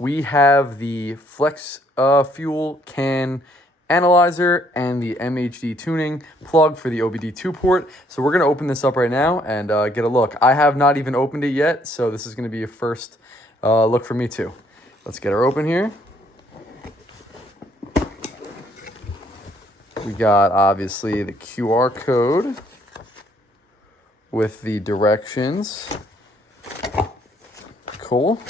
we have the flex fuel can analyzer and the MHD tuning plug for the OBD2 port. So we're going to open this up right now and get a look. I have not even opened it yet, so this is going to be a first look for me too. Let's get her open here. We got obviously the QR code with the directions. Cool.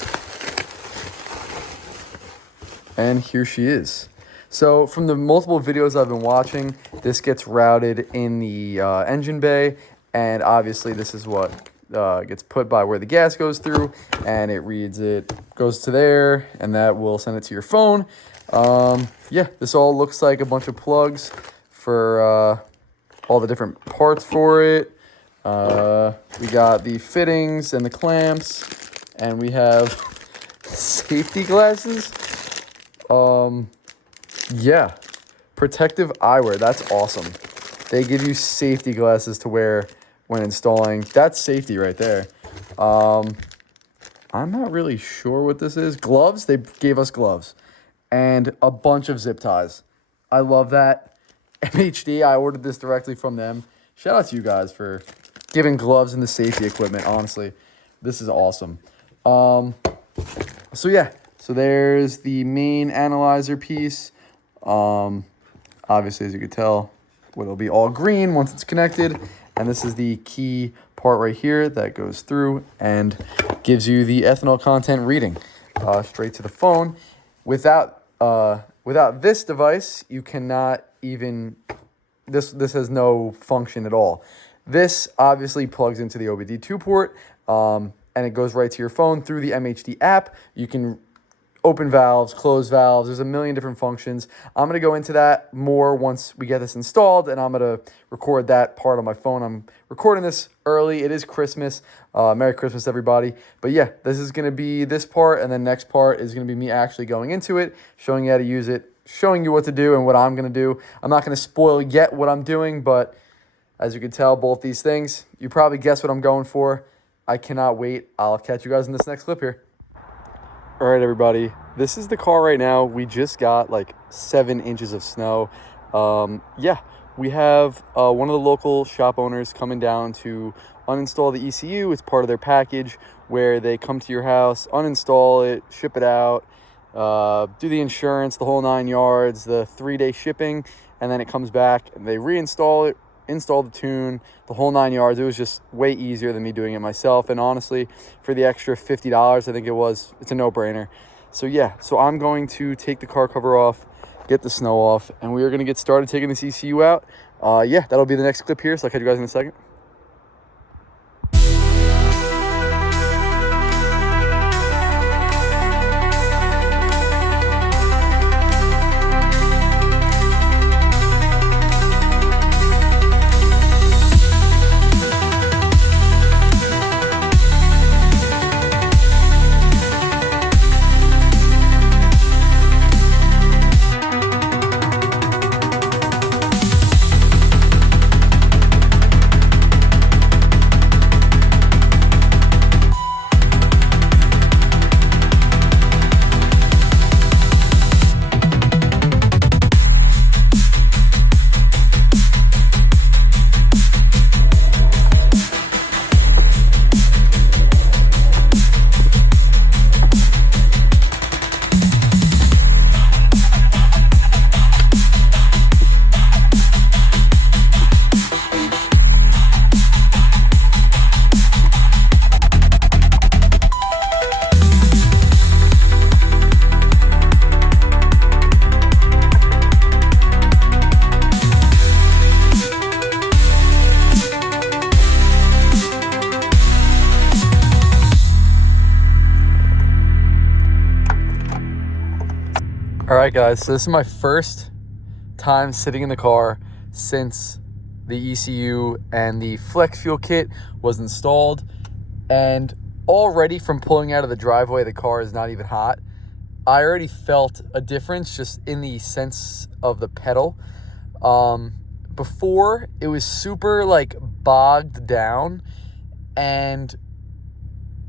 And here she is. So from the multiple videos I've been watching, this gets routed in the engine bay, and obviously this is what gets put by where the gas goes through, and it reads it, goes to there, and that will send it to your phone. Yeah, this all looks like a bunch of plugs for all the different parts for it. We got the fittings and the clamps, and we have safety glasses. Yeah, protective eyewear. That's awesome. They give you safety glasses to wear when installing. That's safety right there. I'm not really sure what this is. Gloves. They gave us gloves and a bunch of zip ties. I love that. MHD, I ordered this directly from them. Shout out to you guys for giving gloves and the safety equipment. Honestly, this is awesome. So yeah, so there's the main analyzer piece. Obviously, as you can tell, it'll be all green once it's connected. And this is the key part right here that goes through and gives you the ethanol content reading straight to the phone. Without this device, you cannot even, this has no function at all. This obviously plugs into the OBD2 port, and it goes right to your phone through the MHD app. You can open valves, close valves. There's a million different functions. I'm going to go into that more once we get this installed, and I'm going to record that part on my phone. I'm recording this early. It is Christmas. Merry Christmas, everybody. But yeah, this is going to be this part, and then next part is going to be me actually going into it, showing you how to use it, showing you what to do and what I'm going to do. I'm not going to spoil yet what I'm doing, but as you can tell, both these things, you probably guess what I'm going for. I cannot wait. I'll catch you guys in this next clip here. All right, everybody, this is the car right now. We just got like 7 inches of snow. Yeah, we have one of the local shop owners coming down to uninstall the ECU. It's part of their package where they come to your house, uninstall it, ship it out, do the insurance, the whole 9 yards, the 3-day shipping, and then it comes back and they reinstall it, install the tune, the whole 9 yards. It was just way easier than me doing it myself. And honestly, for the extra $50, I think it's a no-brainer. So yeah, so I'm going to take the car cover off, get the snow off, and we are going to get started taking this ECU out. Yeah, that'll be the next clip here. So I'll catch you guys in a second. All right, guys, so this is my first time sitting in the car since the ECU and the flex fuel kit was installed, and already from pulling out of the driveway, the car is not even hot. I already felt a difference just in the sense of the pedal. Before, it was super like bogged down, and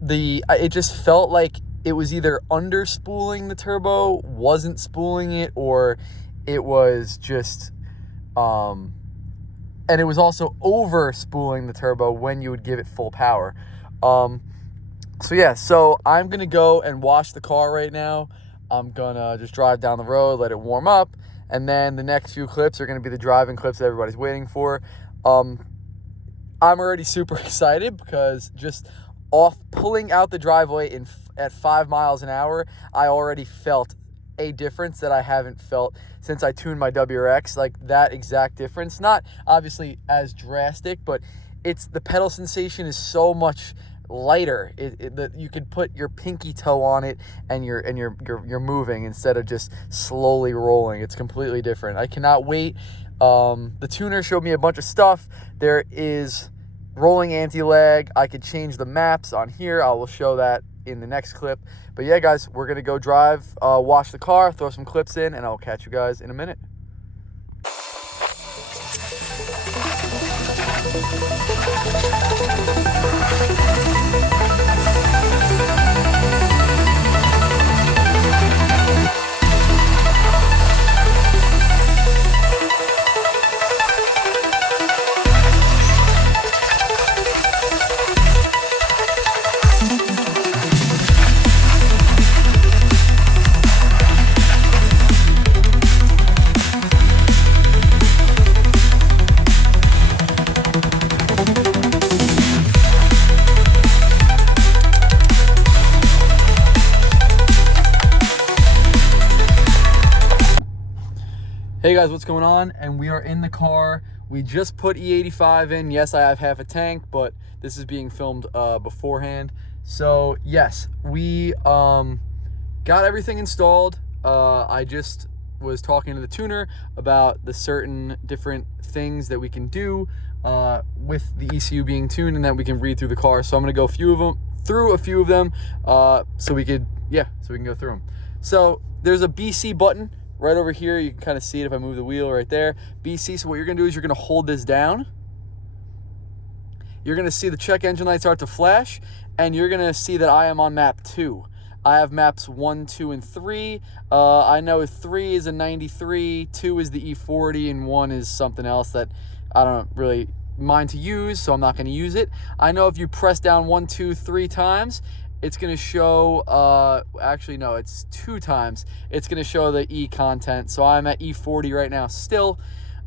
it just felt like it was either under spooling the turbo, wasn't spooling it, or it was just, and it was also over spooling the turbo when you would give it full power. So yeah, so I'm going to go and wash the car right now. I'm going to just drive down the road, let it warm up, and then the next few clips are going to be the driving clips that everybody's waiting for. I'm already super excited because just off pulling out the driveway at 5 miles an hour, I already felt a difference that I haven't felt since I tuned my WRX. Like that exact difference, not obviously as drastic, but it's the pedal sensation is so much lighter. That you could put your pinky toe on it and you're moving instead of just slowly rolling. It's completely different. I cannot wait. The tuner showed me a bunch of stuff. There is rolling anti-lag. I could change the maps on here. I will show that in the next clip. But yeah, guys, we're gonna go drive, wash the car, throw some clips in, and I'll catch you guys in a minute. Hey guys, what's going on? And we are in the car. We just put E85 in. Yes, I have half a tank, but this is being filmed beforehand. So yes, we got everything installed. I just was talking to the tuner about the certain different things that we can do with the ECU being tuned and that we can read through the car. So I'm gonna go through a few of them so we can go through them. So there's a BC button right over here. You can kind of see it if I move the wheel right there. BC, so what you're gonna do is you're gonna hold this down. You're gonna see the check engine light start to flash, and you're gonna see that I am on map 2. I have maps 1, 2, and 3. I know 3 is a 93, 2 is the E40, and 1 is something else that I don't really mind to use, so I'm not gonna use it. I know if you press down 1, 2, 3 times, it's going to show, actually, no, it's 2 times. It's going to show the E content. So I'm at E40 right now still.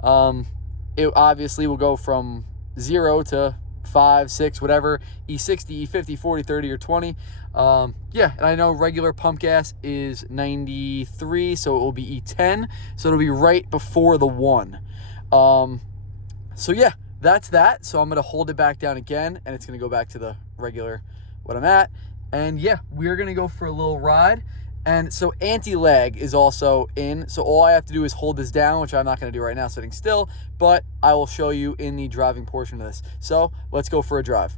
It obviously will go from 0 to 5, 6, whatever, E60, E50, 40, 30, or 20. Yeah, and I know regular pump gas is 93, so it will be E10. So it'll be right before the 1. So yeah, that's that. So I'm going to hold it back down again, and it's going to go back to the regular what I'm at. And yeah, we're gonna go for a little ride. And so anti-lag is also in. So all I have to do is hold this down, which I'm not gonna do right now sitting still, but I will show you in the driving portion of this. So let's go for a drive.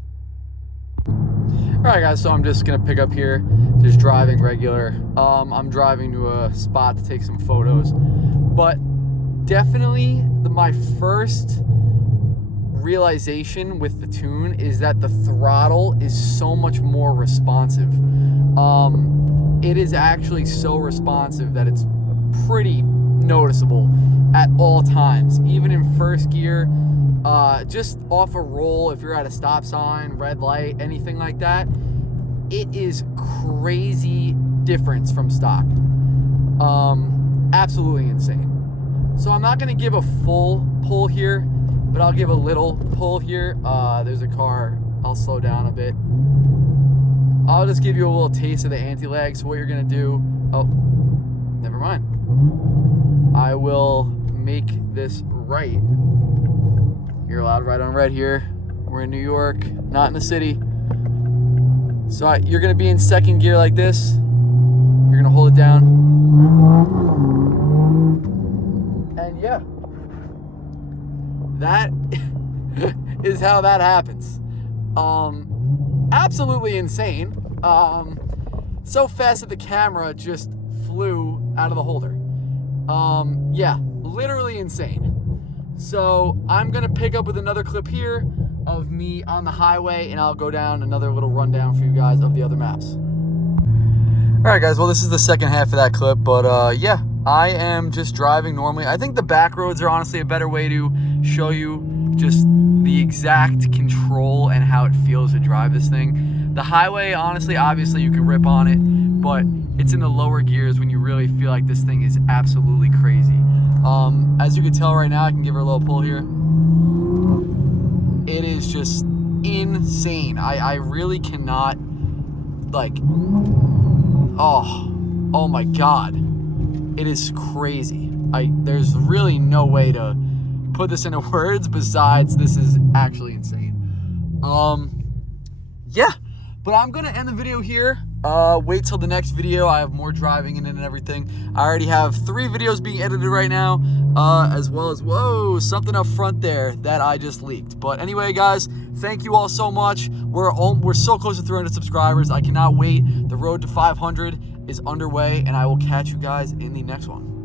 All right guys, so I'm just gonna pick up here, just driving regular. I'm driving to a spot to take some photos, but definitely my first realization with the tune is that the throttle is so much more responsive. It is actually so responsive that it's pretty noticeable at all times, even in first gear, just off a roll. If you're at a stop sign, red light, anything like that, it is crazy difference from stock. Absolutely insane. So I'm not going to give a full pull here, but I'll give a little pull here. There's a car. I'll slow down a bit. I'll just give you a little taste of the anti-lag. So what you're gonna do, oh, never mind. I will make this right. You're allowed right on red here. We're in New York, not in the city. So you're gonna be in second gear like this. You're gonna hold it down. And yeah. That is how that happens. Absolutely insane. So fast that the camera just flew out of the holder. Yeah, literally insane. So I'm gonna pick up with another clip here of me on the highway, and I'll go down another little rundown for you guys of the other maps. All right, guys, well, this is the second half of that clip, but yeah, I am just driving normally. I think the back roads are honestly a better way to show you just the exact control and how it feels to drive this thing. The highway, honestly, obviously you can rip on it, but it's in the lower gears when you really feel like this thing is absolutely crazy. As you can tell right now, I can give her a little pull here. It is just insane. I really cannot, like, oh my God. It is crazy. There's really no way to put this into words besides this is actually insane. Yeah, but I'm gonna end the video here. Wait till the next video. I have more driving in it and everything. I already have 3 videos being edited right now, as well as, whoa, something up front there that I just leaked. But anyway, guys, thank you all so much. We're so close to 300 subscribers. I cannot wait. The road to 500 is underway, and I will catch you guys in the next one.